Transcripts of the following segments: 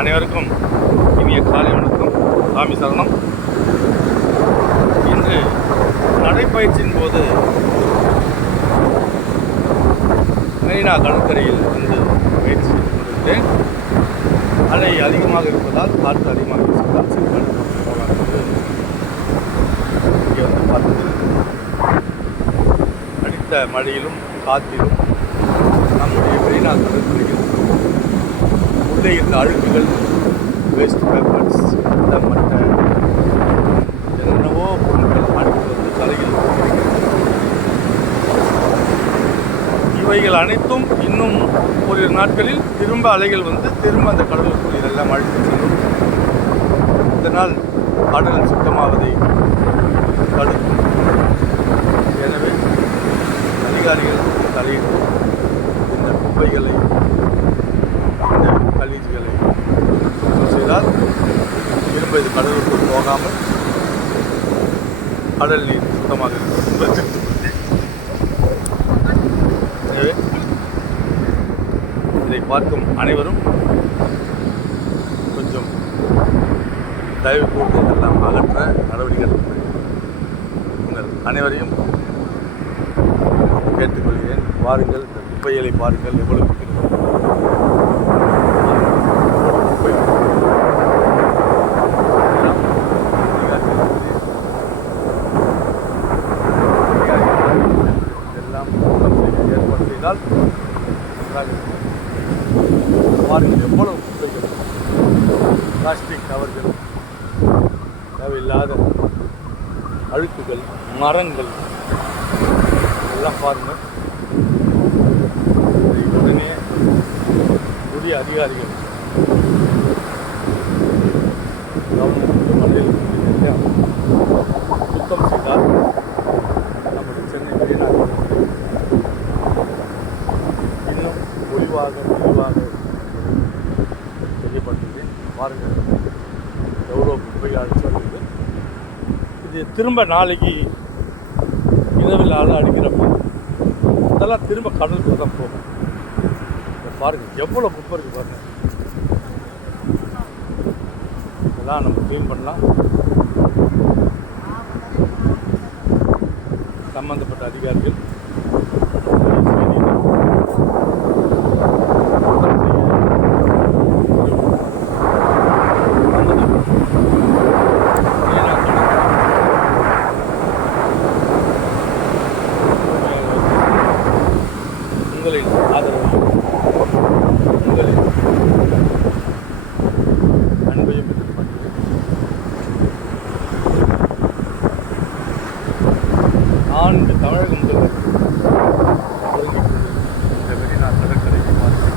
அனைவருக்கும் இனிய காலை வணக்கம். சாமி சரணம். இன்று நடைப்பயிற்சியின் போது மெரினா கடற்கரையில் இருந்து பயிற்சி கொண்டிருக்கிறேன். அலை அதிகமாக இருப்பதால், காற்று அதிகமாக இருப்பதால் சிறுவன் போகலாம் என்று இங்கே வந்து பார்த்தது. அடித்த மழையிலும் காற்றிலும் நம்முடைய மெரினா கடற்கரையில் உள்ளே இருந்த அழுக்குகள், வேஸ்ட் பேப்பர்ஸ், மற்ற என்னென்னவோ பொருட்கள் அடித்து வந்து தலையில் இவைகள் அனைத்தும் இன்னும் ஓரிரு நாட்களில் திரும்ப அலைகள் வந்து திரும்ப அந்த கடலுக்குள் இதெல்லாம் அழுத்து செல்லும். இதனால் கடல் சுத்தமாவதை தடுக்கும். எனவே அதிகாரிகள் தலையிட்டு இந்த குப்பைகளை, இந்த கலீஜ்களை செய்தால் திரும்ப இது கடலுக்குள் போகாமல் கடல் நீர் சுத்தமாக இருக்கும். எனவே இதை பார்க்கும் அனைவரும் கொஞ்சம் தயவு கூர்ந்து இதெல்லாம் அகற்ற நடவடிக்கை எடுக்க உங்கள் அனைவரையும் கேட்டுக்கொள்கிறேன். வாருங்கள், இந்த குப்பைகளை பாருங்கள், எவ்வளவு ஏற்பாடு செய்தால் பாருங்கள் எவ்வளவு குப்பைகள், பிளாஸ்டிக் கவர்கள், தேவையில்லாத அழுக்குகள், மரங்கள் எல்லாம் பாருங்கள். உடனே உரிய அதிகாரிகள் கவர்மெண்ட் மண்ணில் சுத்தம் செய்தால் நம்முடைய சென்னை மெரினா இன்னும் ஒளிவாக தெரியப்பட்டிருக்கேன். பாருங்கள் எவ்வளோ குப்பை அழைச்சி வருது. இது திரும்ப நாளைக்கு இரவில் அடிக்கிறப்போ இதெல்லாம் திரும்ப கடலுக்கு தான் போகும். பாருங்கள் எவ்வளோ குப்பை இருக்குது பாருங்கள். இதெல்லாம் நம்ம க்ளீன் பண்ணலாம். சம்பந்தப்பட்ட அதிகாரிகள் உங்களின் ஆதரவு, உங்களின் அன்பையும் எதிர்பார்க்கிறேன். 4 தமிழக முதல்வர் ஒருங்கி இந்த மெரினா கடற்கரையை பார்த்து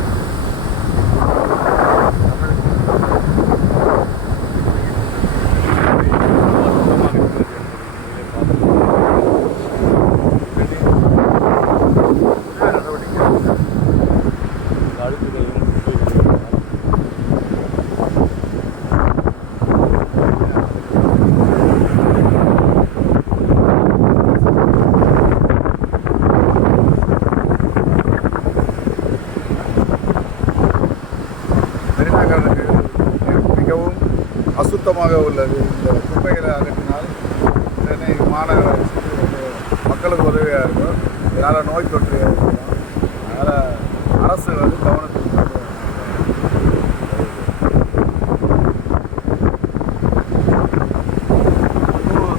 மிகவும் அசுத்தமாக உள்ளது. இந்த குப்பைகளை அகற்றினால் சென்னை மாநகராட்சி மக்களுக்கு உதவியாக இருக்கும். இதனால் நோய் தொற்று ஏற்படும். அதனால் அரசு வந்து கவனத்தில்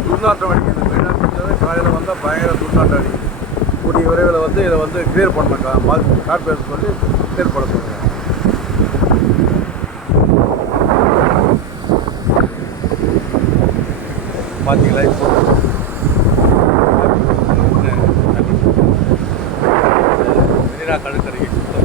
துர்நாற்றம் அடிக்குது. மெரினா பீச்சில் காலையில் வந்தால் பயங்கர துர்நாற்றம் அடிக்குது. கூடிய விரைவில் வந்து இதை வந்து கிளியர் பண்ணணும். கார்பரேஷன் சொல்லி கிளியர் பண்ண சொல்லுங்கள். பார்த்தீங்களா, இப்போ மெரினா கடற்கரையை சுத்தம்